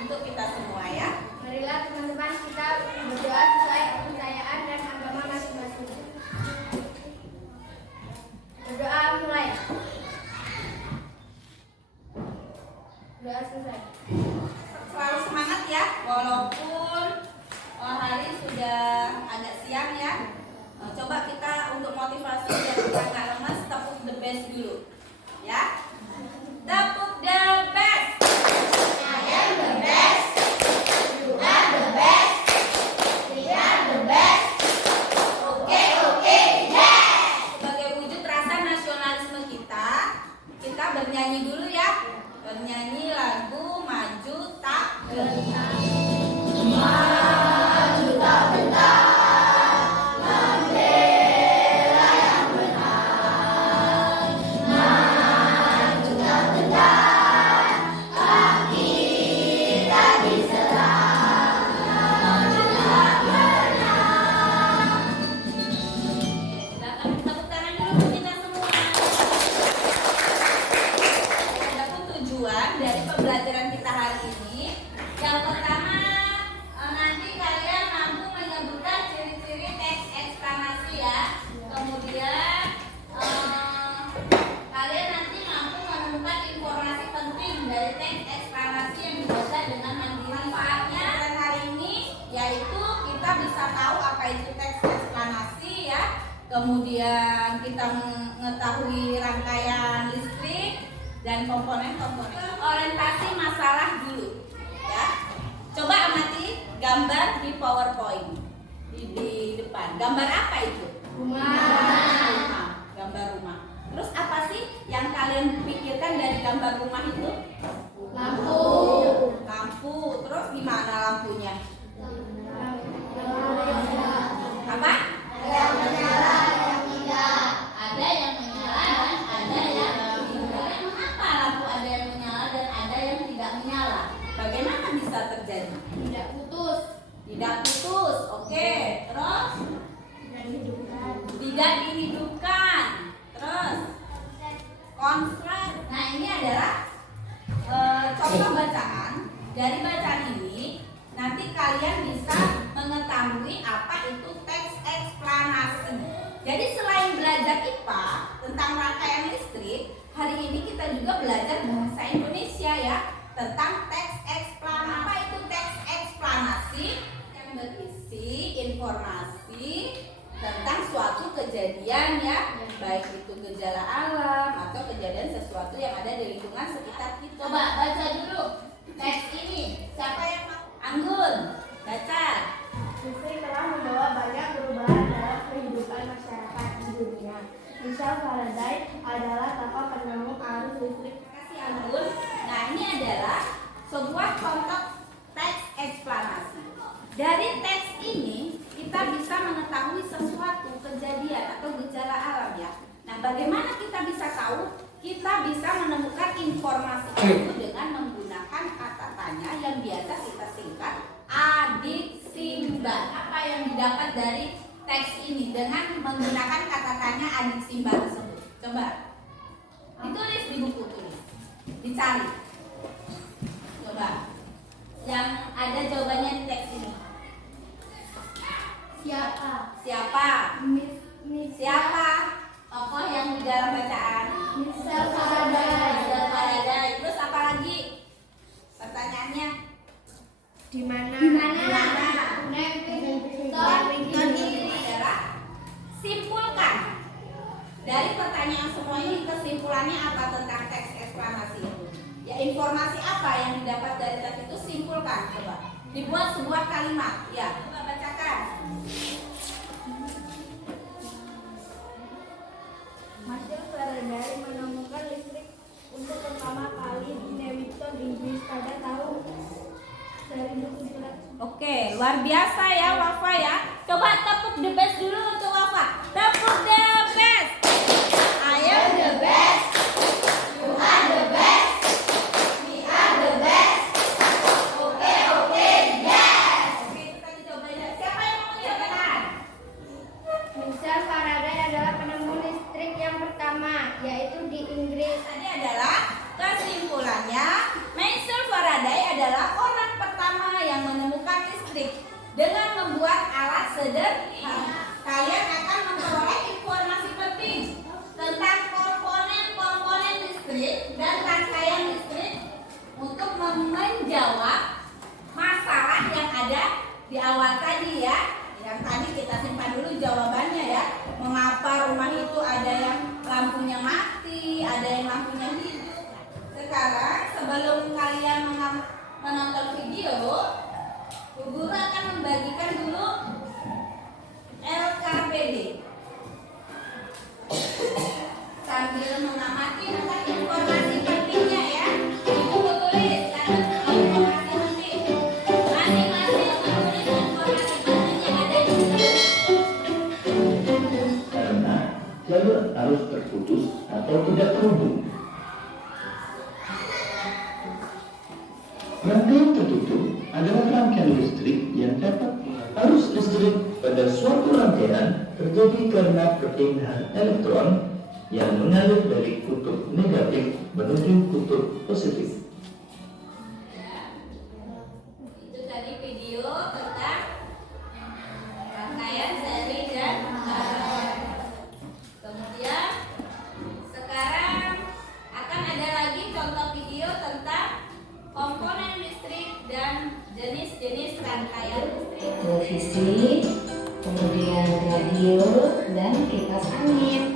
untuk kita semua ya. Marilah teman-teman kita berdoa sesuai kepercayaan dan agama masing-masing. Berdoa mulai. Doa selesai. Selalu semangat ya, walaupun hari sudah agak siang ya. Coba kita untuk motivasi biar kita nggak lemas, tepuk the best dulu ya. Tepuk the best. I am the best. You are the best. We are the best. Oke, yes. Sebagai wujud rasa nasionalisme kita bernyanyi dulu ya. Bernyanyi lagu Maju Tak Gentar. Maju tak gentar. Dari pembelajaran kita hari ini, yang pertama nanti kalian mampu menyebutkan ciri-ciri teks eksklamasi ya. Kemudian kalian nanti mampu menemukan informasi penting dari teks eksklamasi yang dibaca dengan mandiri. Manfaatnya dan hari ini yaitu kita bisa tahu apa itu teks eksklamasi ya. Kemudian kita mengetahui rangkaian listrik dan komponen-komponen. Orientasi masalah dulu ya. Coba amati gambar di PowerPoint di depan. Gambar apa itu? Rumah. Gambar rumah. Terus apa sih yang kalian pikirkan dari gambar rumah itu? Lampu. Lampu. Terus gimana lampunya? Apa? Yang menyala, yang tidak. Ada yang menyala dan ada yang tidak. Mengapa lampu ada yang menyala dan ada yang tidak menyala? Bagaimana bisa terjadi? Tidak putus. Tidak putus. Oke. Terus Dan hidupkan. tidak dihidupkan. Terus konslet. Nah, ini adalah contoh bacaan. Dari bacaan ini nanti kalian bisa mengetahui apa itu teks eksplanasi. Jadi selain belajar IPA tentang rangkaian listrik, hari ini kita juga belajar bahasa Indonesia ya, tentang teks eksplanasi. Apa itu teks eksplanasi? Yang berisi informasi tentang suatu kejadian ya, baik itu gejala alam atau kejadian sesuatu yang ada di lingkungan sekitar kita. Coba baca dulu teks ini. Siapa yang mau? Anggun, baca. Listrik telah membawa banyak perubahan dalam kehidupan masyarakat di dunia. Misal Faraday adalah tokoh penemu arus listrik. Terima kasih Anggun. Nah, ini adalah sebuah contoh teks eksplanasi. Dari teks ini kita bisa mengetahui sesuatu kejadian atau gejala alam ya. Nah, bagaimana kita bisa tahu? Kita bisa menemukan informasi itu dengan menggunakan kata tanya yang biasa kita singkat adik simban. Apa yang didapat dari teks ini dengan menggunakan kata tanya adik simban tersebut? Coba ditulis di buku, tulis, dicari. Coba yang ada jawabannya di teks ini. Siapa? Siapa? Siapa tokoh yang di dalam bacaan? Misal Faraday. Misal Faraday. Terus apa lagi? Pertanyaannya Di mana? di mana? Newton Ini adalah simpulkan dari pertanyaan semua ini, kesimpulannya apa tentang teks eksplanasi itu? Ya, informasi apa yang didapat dari teks itu, simpulkan. Coba dibuat sebuah kalimat ya, coba bacakan. Michael Faraday menemukan listrik untuk pertama kali di Newton, Inggris pada tahun 1700. Oke, luar biasa ya Wafa ya. Coba tepuk the best dulu untuk Wafa. Tepuk the best. I am the best. You are the best. We are the best. Oke, yes. Oke, kita coba ya. Siapa yang mau mencobakan? Misal Faraday adalah penemu listrik yang pertama, yaitu di Inggris. Tadi adalah kesimpulannya, Michael Faraday adalah orang sederhana. Kalian akan memperoleh informasi penting tentang komponen-komponen listrik dan rangkaian listrik untuk menjawab masalah yang ada di awal tadi ya. Yang tadi kita simpan dulu jawabannya ya. Mengapa rumah itu ada yang lampunya mati, ada yang lampunya hidup. Sekarang sebelum kalian menonton video, Bu Guru akan membagikan dulu LKPD sambil mengamati tentang informasi pentingnya ya. Ibu tulis tentang informasi penting. Masing-masing menulis informasi penting yang ada di sini. Karena jalur arus terputus atau tidak terhubung. Rangkaian tertutup adalah rangkaian listrik yang dapat arus listrik pada suatu rangkaian terjadi karena perpindahan elektron yang mengalir dari kutub negatif menuju kutub positif. Itu tadi video tentang rangkaian seri dan paralel. Kemudian sekarang akan ada lagi contoh video tentang komponen listrik dan jenis-jenis rangkaian listrik. Televisi, kemudian radio, dan kipas angin.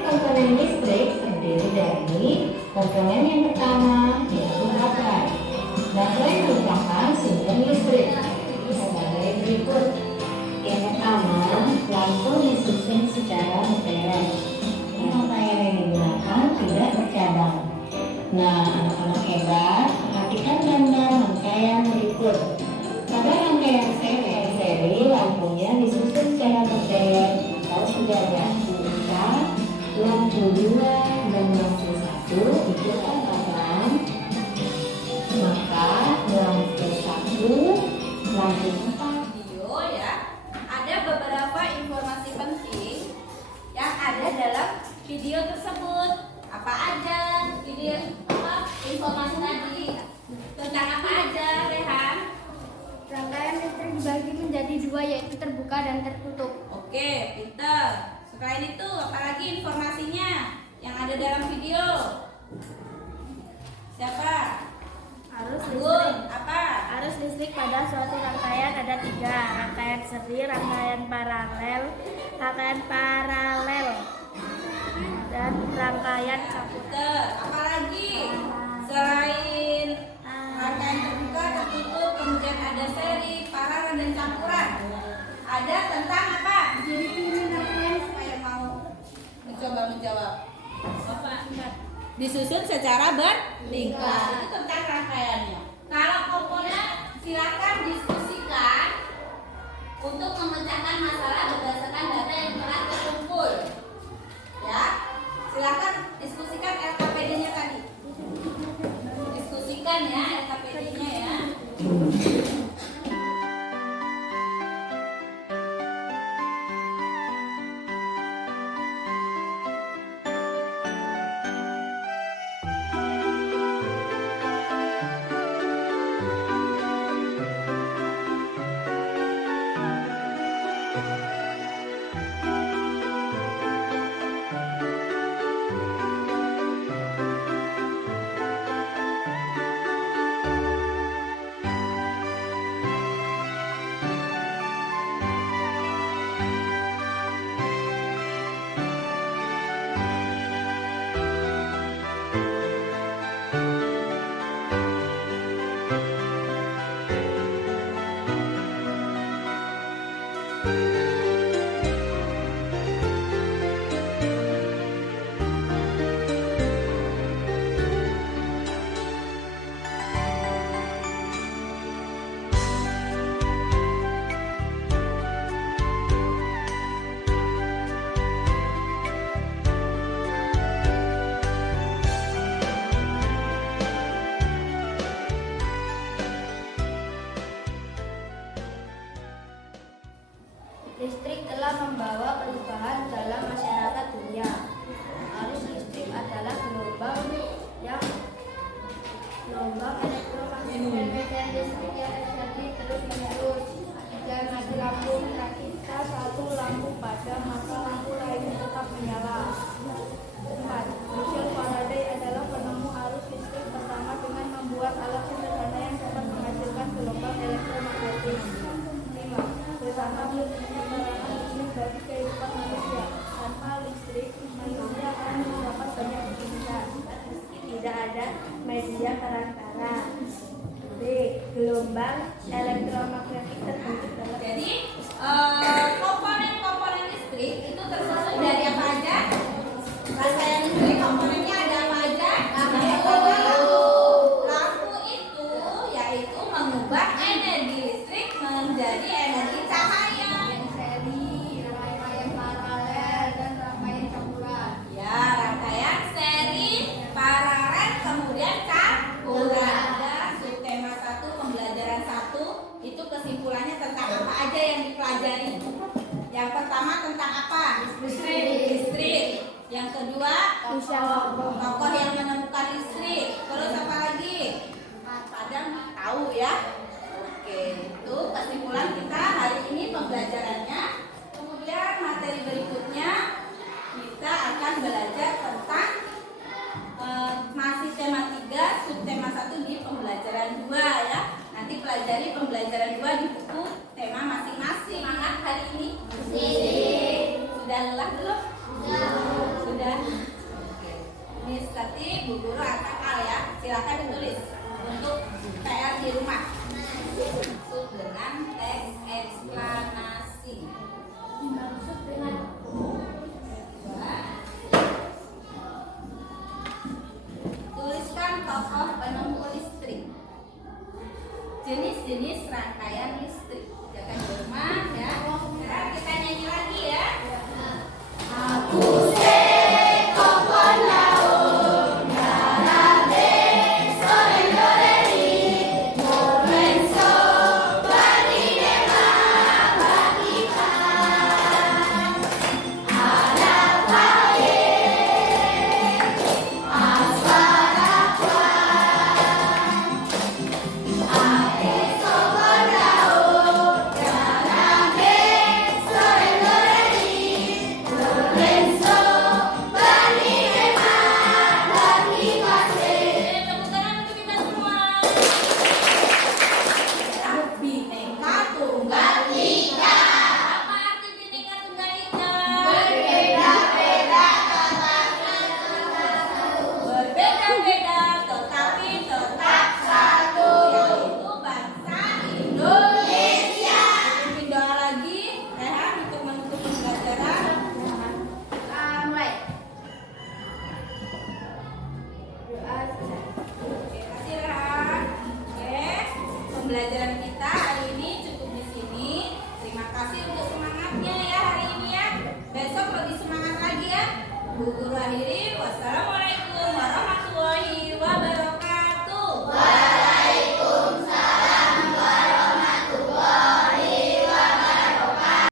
Komponen listrik terdiri dari komponen yang pertama yaitu baterai. Baterai merupakan sumber listrik sebagai berikut. Yang pertama, lampu disusun secara modern. Rangkaian yang digunakan tidak bercabang. Nah, anak-anak hebat, perhatikan gambar rangkaian berikut. Pada rangkaian seri lampunya disusun secara modern atau sejajar. Lampu 2 dan lampu 1 itu adalah maka lampu 1, lampu 4. Video ya, ada beberapa informasi penting yang ada dalam video tersebut. Apa aja video informasi tadi tentang apa aja, Rehan? Rangkaian listrik dibagi menjadi dua, yaitu terbuka dan tertutup. Oke, pinter. Selain itu, apalagi informasinya yang ada dalam video? Siapa? Arus Gun, listrik. apa? Arus listrik pada suatu rangkaian ada tiga: rangkaian seri, rangkaian paralel, dan rangkaian campur. Pinter. Apalagi? Selain rangkaian terbuka, tertutup, kemudian ada seri, paralel, dan campuran. Ada tentang apa? Supaya mau mencoba menjawab. Disusun secara bertingkat. Itu tentang rangkaiannya. Kalau komponen, silakan diskusikan untuk memecahkan masalah berdasarkan data yang telah terkumpul. Ya, silakan diskusikan LKPD-nya tadi. Diskusikan ya LKPD-nya ya. Listrik telah membawa perubahan dalam masyarakat dunia. Arus listrik adalah gelombang elektromagnetik medan listrik yang terjadi terus menerus dan mati lampu aliran elektromagnetik terbentuk dalam. Jadi komponen-komponen listrik itu tersusun dari apa aja? Rangkaian listrik komponennya ada apa aja? Lampu itu yaitu mengubah energi listrik menjadi energi cahaya. Seri, rangkaian paralel, dan rangkaian campuran. Ya, rangkaian seri, paralel, kemudian campuran. Ada subtema 1 pembelajaran 1 itu kesimpulannya tentang apa aja yang dipelajari. Yang pertama tentang apa? Listrik. Yang kedua tokoh yang menemukan listrik. Terus apa lagi? Padang tahu ya. Oke, itu kesimpulan kita hari ini pembelajarannya. Kemudian materi berikutnya kita akan belajar tentang masih tema 3, subtema 1 di pembelajaran 2 ya. Nanti pelajari pembelajaran 2 di buku tema masing-masing. Semangat hari ini? Sudah lelah belum? Sudah. Oke. Miss Tati, Bu Guru akal ya. Silakan ditulis untuk PR di rumah. Masuk dengan teks eksplanasi. Dimaksud dengan Tuliskan tokoh penemu listrik. Jenis-jenis rangkaian listrik.